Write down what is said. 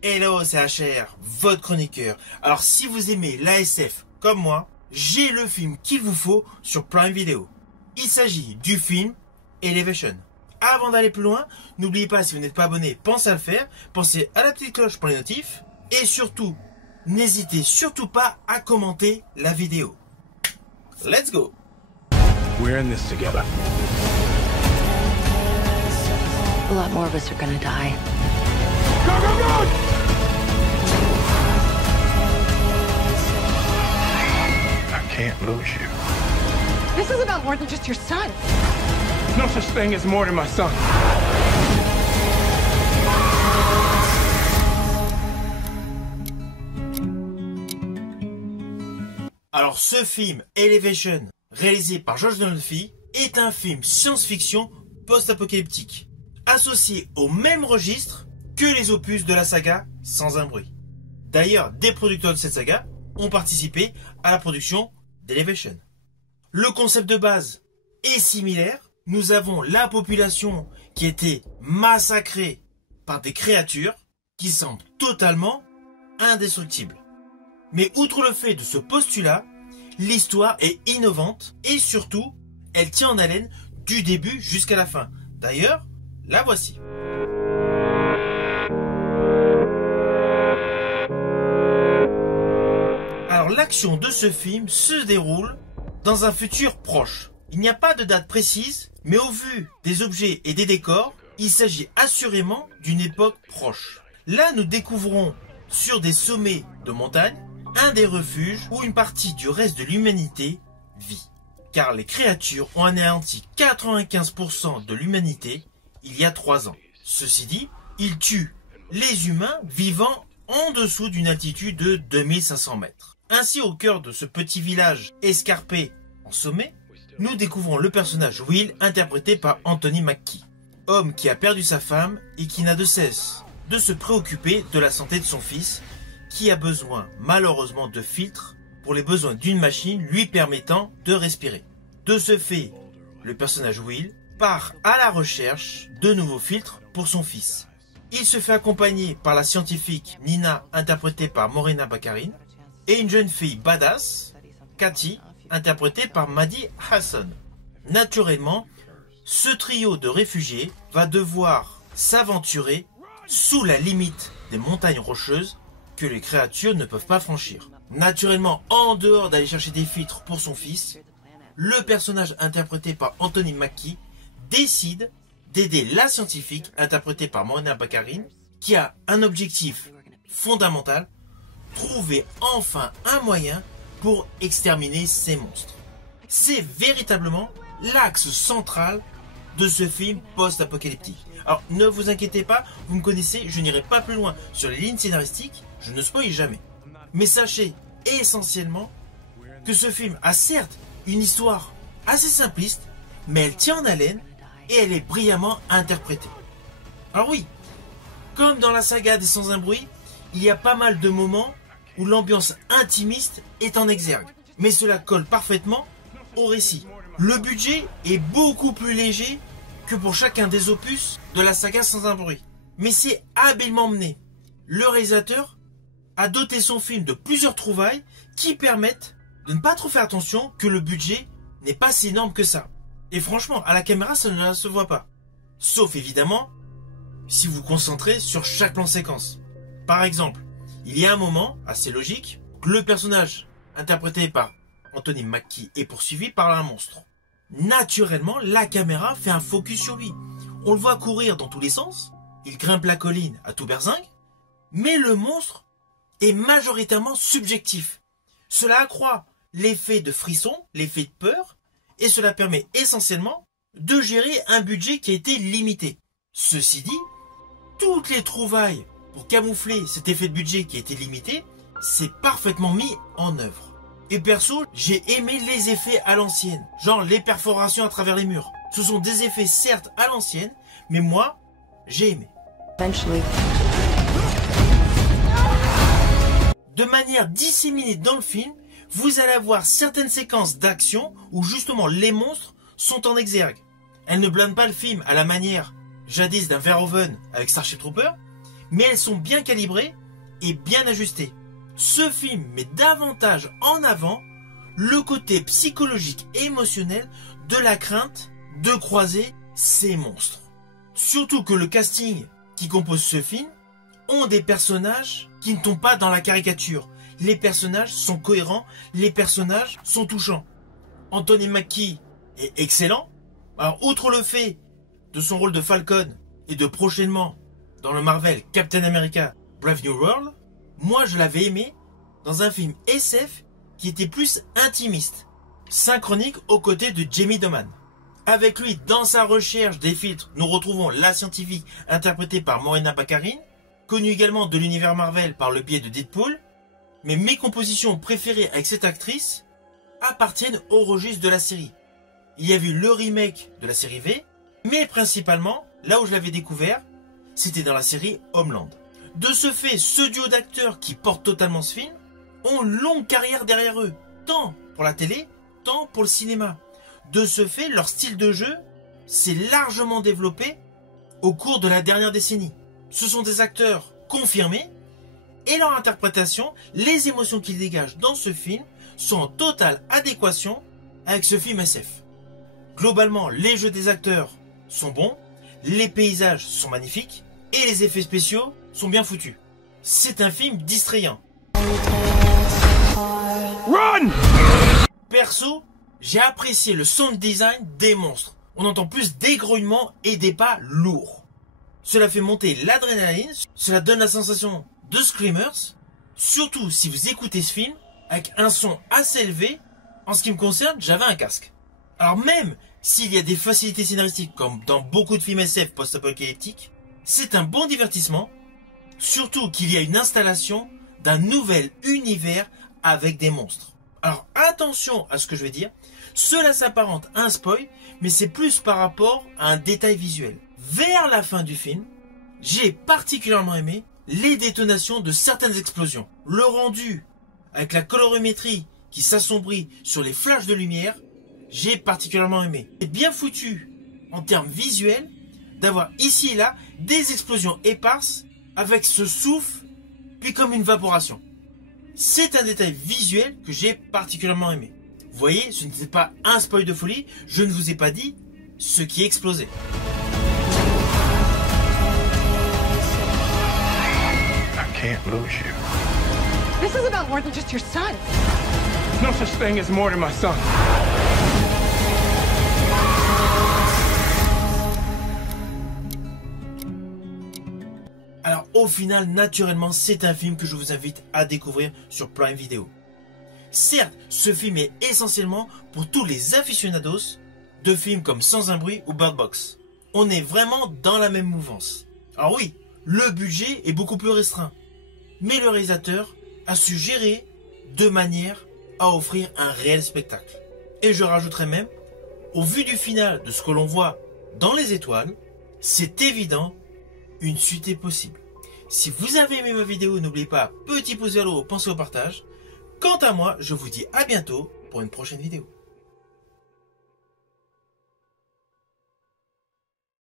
Hello, c'est HR, votre chroniqueur. Alors si vous aimez l'ASF comme moi, j'ai le film qu'il vous faut sur Prime Video. Il s'agit du film Elevation. Avant d'aller plus loin, n'oubliez pas, si vous n'êtes pas abonné, pensez à le faire. Pensez à la petite cloche pour les notifs. Et surtout, n'hésitez surtout pas à commenter la vidéo. Let's go! We're in this together. A lot more of us are gonna die. Go, go, go! I can't lose you. This is about more than just your son. No such thing as more than my son. Alors ce film, Elevation, réalisé par Josh Donaldson, est un film science-fiction post-apocalyptique, associé au même registre que les opus de la saga Sans un bruit. D'ailleurs, des producteurs de cette saga ont participé à la production d'Elevation. Le concept de base est similaire. Nous avons la population qui a été massacrée par des créatures qui semblent totalement indestructibles. Mais outre le fait de ce postulat, l'histoire est innovante et surtout, elle tient en haleine du début jusqu'à la fin. D'ailleurs, la voici. Alors l'action de ce film se déroule dans un futur proche. Il n'y a pas de date précise, mais au vu des objets et des décors, il s'agit assurément d'une époque proche. Là, nous découvrons sur des sommets de montagne un des refuges où une partie du reste de l'humanité vit. Car les créatures ont anéanti 95% de l'humanité il y a 3 ans. Ceci dit, ils tuent les humains vivant en dessous d'une altitude de 2500 mètres. Ainsi, au cœur de ce petit village escarpé en sommet, nous découvrons le personnage Will, interprété par Anthony Mackie. Homme qui a perdu sa femme et qui n'a de cesse de se préoccuper de la santé de son fils, qui a besoin malheureusement de filtres pour les besoins d'une machine lui permettant de respirer. De ce fait, le personnage Will part à la recherche de nouveaux filtres pour son fils. Il se fait accompagner par la scientifique Nina, interprétée par Morena Baccarin, et une jeune fille badass, Cathy, interprétée par Maddie Hasson. Naturellement, ce trio de réfugiés va devoir s'aventurer sous la limite des montagnes rocheuses que les créatures ne peuvent pas franchir. Naturellement, en dehors d'aller chercher des filtres pour son fils, le personnage interprété par Anthony Mackie décide d'aider la scientifique interprétée par Morena Baccarin, qui a un objectif fondamental: trouver enfin un moyen pour exterminer ces monstres. C'est véritablement l'axe central de ce film post-apocalyptique. Alors ne vous inquiétez pas, vous me connaissez, je n'irai pas plus loin sur les lignes scénaristiques, je ne spoil jamais. Mais sachez essentiellement que ce film a certes une histoire assez simpliste, mais elle tient en haleine et elle est brillamment interprétée. Alors oui, comme dans la saga des Sans un bruit, il y a pas mal de moments où l'ambiance intimiste est en exergue. Mais cela colle parfaitement au récit. Le budget est beaucoup plus léger que pour chacun des opus de la saga Sans un bruit. Mais c'est habilement mené. Le réalisateur a doté son film de plusieurs trouvailles qui permettent de ne pas trop faire attention que le budget n'est pas si énorme que ça. Et franchement, à la caméra, ça ne se voit pas. Sauf évidemment, si vous vous concentrez sur chaque plan séquence. Par exemple, il y a un moment, assez logique, que le personnage interprété par Anthony Mackie est poursuivi par un monstre. Naturellement, la caméra fait un focus sur lui. On le voit courir dans tous les sens, il grimpe la colline à tout berzingue, mais le monstre est majoritairement subjectif. Cela accroît l'effet de frisson, l'effet de peur, et cela permet essentiellement de gérer un budget qui a été limité. Ceci dit, toutes les trouvailles pour camoufler cet effet de budget qui a été limité, c'est parfaitement mis en œuvre. Et perso, j'ai aimé les effets à l'ancienne, genre les perforations à travers les murs. Ce sont des effets certes à l'ancienne, mais moi, j'ai aimé. Eventually. De manière disséminée dans le film, vous allez avoir certaines séquences d'action où justement les monstres sont en exergue. Elles ne blâment pas le film à la manière jadis d'un Verhoeven avec Starship Trooper, mais elles sont bien calibrées et bien ajustées. Ce film met davantage en avant le côté psychologique et émotionnel de la crainte de croiser ces monstres. Surtout que le casting qui compose ce film ont des personnages qui ne tombent pas dans la caricature. Les personnages sont cohérents, les personnages sont touchants. Anthony Mackie est excellent. Alors, outre le fait de son rôle de Falcon et de prochainement dans le Marvel Captain America Brave New World, moi je l'avais aimé dans un film SF qui était plus intimiste, synchronique aux côtés de Jamie Dornan. Avec lui, dans sa recherche des filtres, nous retrouvons la scientifique interprétée par Morena Baccarin, connue également de l'univers Marvel par le biais de Deadpool, mais mes compositions préférées avec cette actrice appartiennent au registre de la série. Il y a eu le remake de la série V, mais principalement, là où je l'avais découvert, c'était dans la série Homeland. De ce fait, ce duo d'acteurs qui portent totalement ce film ont une longue carrière derrière eux, tant pour la télé, tant pour le cinéma. De ce fait, leur style de jeu s'est largement développé au cours de la dernière décennie. Ce sont des acteurs confirmés et leur interprétation, les émotions qu'ils dégagent dans ce film sont en totale adéquation avec ce film SF. Globalement, les jeux des acteurs sont bons, les paysages sont magnifiques et les effets spéciaux sont bien foutus. C'est un film distrayant. Run! Perso, j'ai apprécié le sound design des monstres. On entend plus des grognements et des pas lourds. Cela fait monter l'adrénaline, cela donne la sensation de Screamers, surtout si vous écoutez ce film avec un son assez élevé. En ce qui me concerne, j'avais un casque. Alors même s'il y a des facilités scénaristiques comme dans beaucoup de films SF post-apocalyptiques, c'est un bon divertissement, surtout qu'il y a une installation d'un nouvel univers avec des monstres. Alors attention à ce que je vais dire, cela s'apparente à un spoil, mais c'est plus par rapport à un détail visuel. Vers la fin du film, j'ai particulièrement aimé les détonations de certaines explosions. Le rendu avec la colorimétrie qui s'assombrit sur les flashs de lumière, j'ai particulièrement aimé. C'est bien foutu en termes visuels d'avoir ici et là des explosions éparses avec ce souffle puis comme une vaporation. C'est un détail visuel que j'ai particulièrement aimé. Vous voyez, ce n'était pas un spoil de folie, je ne vous ai pas dit ce qui explosait. I can't lose you. This is about more than just your son. No such thing as more than my son. Alors au final, naturellement, c'est un film que je vous invite à découvrir sur Prime Video. Certes, ce film est essentiellement pour tous les aficionados de films comme Sans un bruit ou Bird Box. On est vraiment dans la même mouvance. Alors oui, le budget est beaucoup plus restreint, mais le réalisateur a su gérer de manière à offrir un réel spectacle. Et je rajouterai même, au vu du final de ce que l'on voit dans les étoiles, c'est évident, une suite est possible. Si vous avez aimé ma vidéo, n'oubliez pas, petit pouce vers le haut, pensez au partage. Quant à moi, je vous dis à bientôt pour une prochaine vidéo.